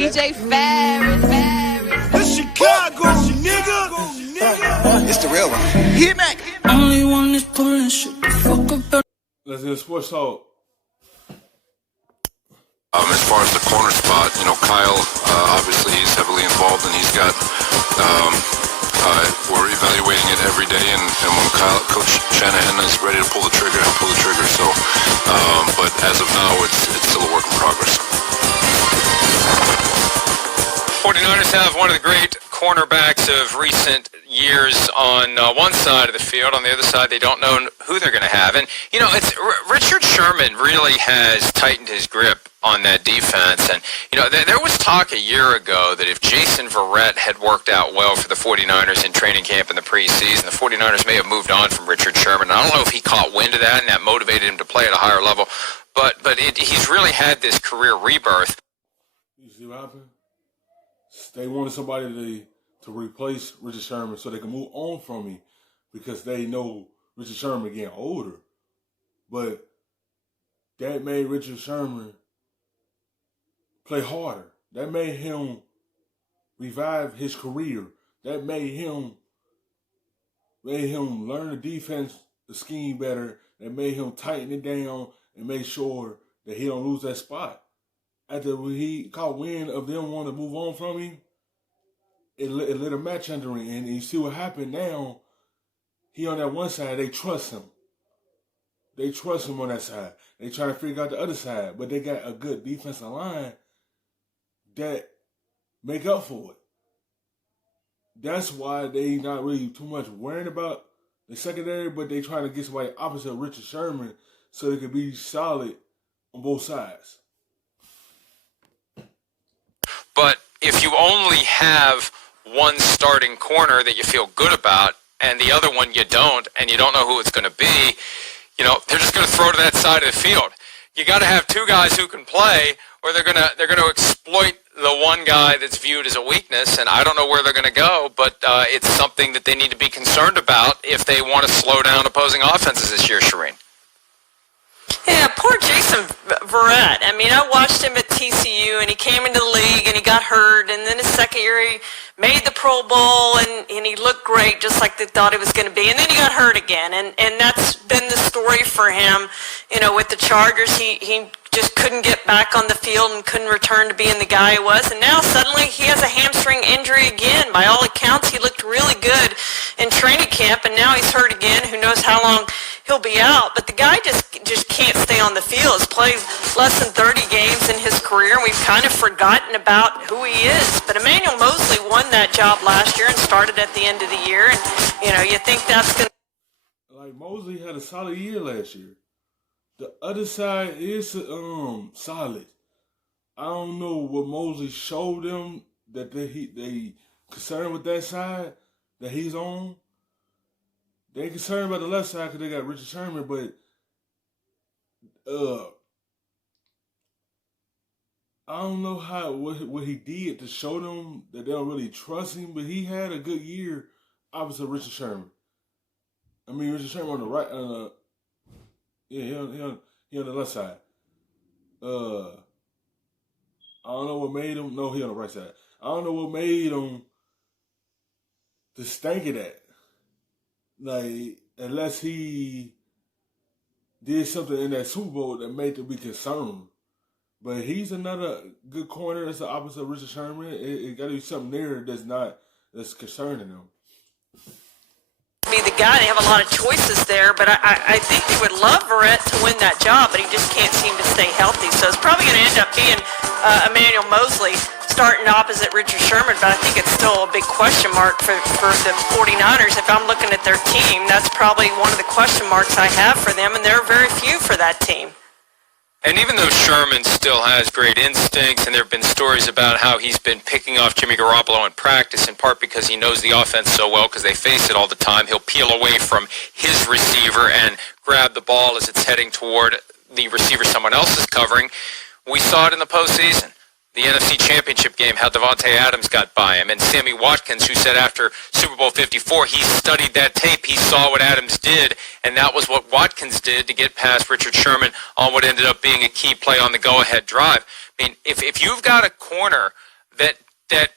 DJ Ferris. The Chicago, nigga. It's the real one. Hit me. Only one is pulling shit the fuck up. Let's get sports talk. As far as the corner spot, Kyle, obviously he's heavily involved and he's got, we're evaluating it every day, and when Coach Shanahan is ready to pull the trigger, he'll pull the trigger. So, but as of now, it's still a work in progress. 49ers have one of the great cornerbacks of recent years on one side of the field. On the other side, they don't know who they're going to have. And, it's Richard Sherman really has tightened his grip on that defense. And, there was talk a year ago that if Jason Verrett had worked out well for the 49ers in training camp in the preseason, the 49ers may have moved on from Richard Sherman. I don't know if he caught wind of that and that motivated him to play at a higher level. But he's really had this career rebirth. You see what happened? They wanted somebody to replace Richard Sherman so they can move on from him because they know Richard Sherman getting older. But that made Richard Sherman play harder. That made him revive his career. That made him learn the defense, the scheme better. That made him tighten it down and make sure that he don't lose that spot. After he caught wind of them wanting to move on from him, it lit a match under him. And you see what happened now. He on that one side, they trust him. They trust him on that side. They trying to figure out the other side. But they got a good defensive line that make up for it. That's why they not really too much worrying about the secondary, but they trying to get somebody opposite of Richard Sherman so they can be solid on both sides. But if you only have one starting corner that you feel good about and the other one you don't, and you don't know who it's going to be, they're just going to throw to that side of the field. You got to have two guys who can play, or they're going to exploit the one guy that's viewed as a weakness. And I don't know where they're going to go, but it's something that they need to be concerned about if they want to slow down opposing offenses this year, Shireen. Yeah, poor Jason Verrett. I mean, I watched him at TCU, and he came into the league, and he got hurt, and then his second year he made the Pro Bowl, and he looked great, just like they thought he was going to be, and then he got hurt again, and that's been the story for him. With the Chargers, he just couldn't get back on the field and couldn't return to being the guy he was, and now suddenly he has a hamstring injury again. By all accounts, he looked really good in training camp, and now he's hurt again. Who knows how long he'll be out, but the guy just can't stay on the field. He's played less than 30 games in his career, and we've kind of forgotten about who he is. But Emmanuel Mosley won that job last year and started at the end of the year, and you think that's going to... Like, Mosley had a solid year last year. The other side is solid. I don't know what Mosley showed them that they concerned with that side that he's on. They ain't concerned about the left side because they got Richard Sherman, but I don't know what he did to show them that they don't really trust him, but he had a good year opposite Richard Sherman. I mean, Richard Sherman on the right, he on the left side. I don't know what made him. No, he on the right side. I don't know what made him to stank it at. Like, unless he did something in that Super Bowl that made them be concerned. But he's another good corner. It's the opposite of Richard Sherman. It got to be something there that's concerning him. Be the guy. They have a lot of choices there, but I think they would love Verrett to win that job, but he just can't seem to stay healthy. So it's probably going to end up being Emmanuel Mosley starting opposite Richard Sherman, but I think it's still a big question mark for the 49ers. If I'm looking at their team, that's probably one of the question marks I have for them, and there are very few for that team. And even though Sherman still has great instincts, and there have been stories about how he's been picking off Jimmy Garoppolo in practice, in part because he knows the offense so well because they face it all the time, he'll peel away from his receiver and grab the ball as it's heading toward the receiver someone else is covering. We saw it in the postseason. The NFC Championship game, how Devontae Adams got by him, and Sammy Watkins, who said after Super Bowl 54, he studied that tape, he saw what Adams did, and that was what Watkins did to get past Richard Sherman on what ended up being a key play on the go-ahead drive. I mean, if you've got a corner that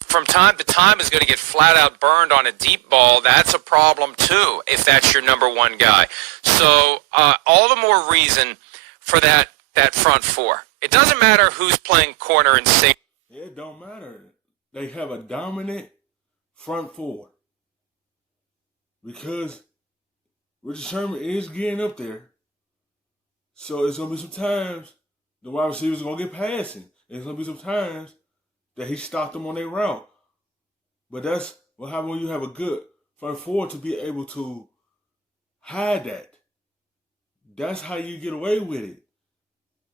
from time to time is going to get flat out burned on a deep ball, that's a problem too, if that's your number one guy. So all the more reason for that front four. It doesn't matter who's playing corner and safety. It don't matter. They have a dominant front four because Richard Sherman is getting up there. So it's going to be some times the wide receivers are going to get passing. There's going to be some times that he stopped them on their route. But that's what happens when you have a good front four to be able to hide that. That's how you get away with it.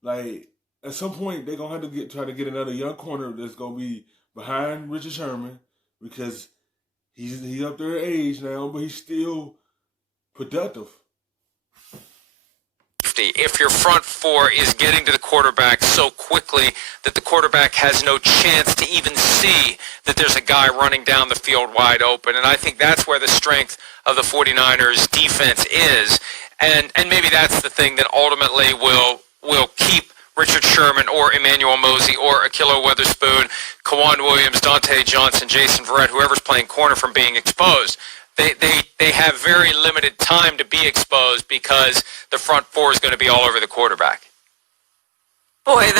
Like, at some point, they're going to have to try to get another young corner that's going to be behind Richard Sherman because he's up there in age now, but he's still productive. If your front four is getting to the quarterback so quickly that the quarterback has no chance to even see that there's a guy running down the field wide open. And I think that's where the strength of the 49ers defense is. And maybe that's the thing that ultimately will keep Richard Sherman or Emmanuel Mosey or Akilo Weatherspoon, Kawan Williams, Dante Johnson, Jason Verrett, whoever's playing corner from being exposed. They have very limited time to be exposed because the front four is going to be all over the quarterback. Boy,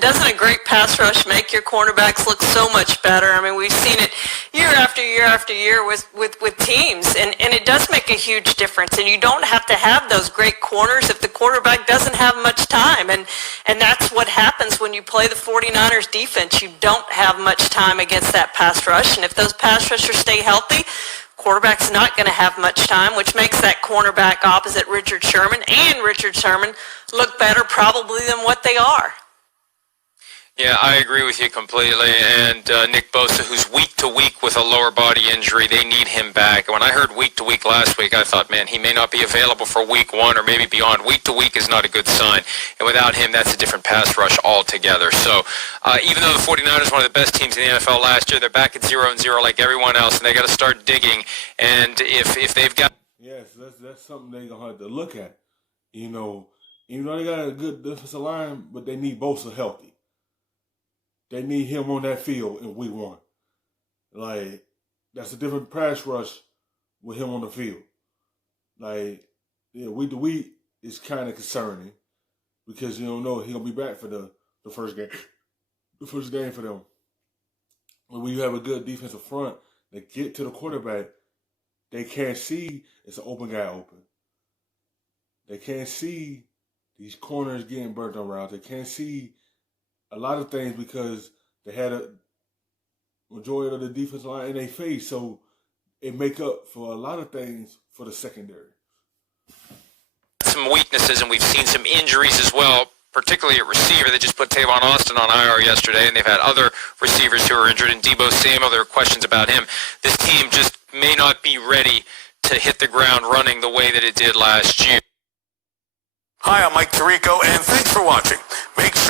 doesn't a great pass rush make your cornerbacks look so much better? I mean, we've seen it year after year after year with teams, and it does make a huge difference. And you don't have to have those great corners if the quarterback doesn't have much time. And that's what happens when you play the 49ers defense. You don't have much time against that pass rush. And if those pass rushers stay healthy, quarterback's not going to have much time, which makes that cornerback opposite Richard Sherman look better probably than what they are. Yeah, I agree with you completely. And Nick Bosa, who's week to week with a lower body injury, they need him back. When I heard week to week last week, I thought, man, he may not be available for week one or maybe beyond. Week to week is not a good sign. And without him, that's a different pass rush altogether. So even though the 49ers were one of the best teams in the NFL last year, they're back at 0-0 like everyone else, and they got to start digging. And if they've got... Yes, that's something they're going to have to look at. You know, even though they got a good defensive line, but they need Bosa healthy. They need him on that field in week one. Like, that's a different pass rush with him on the field. Like, yeah, week to week is kind of concerning because you don't know he'll be back for the first game. The first game for them. When you have a good defensive front that get to the quarterback, they can't see it's an open guy open. They can't see these corners getting burnt on routes. They can't see a lot of things because they had a majority of the defensive line in their face, so it make up for a lot of things for the secondary. Some weaknesses, and we've seen some injuries as well, particularly at receiver. They just put Tavon Austin on IR yesterday, and they've had other receivers who are injured. And Deebo Samuel, there are questions about him. This team just may not be ready to hit the ground running the way that it did last year. Hi, I'm Mike Tirico, and thanks for watching. Make sure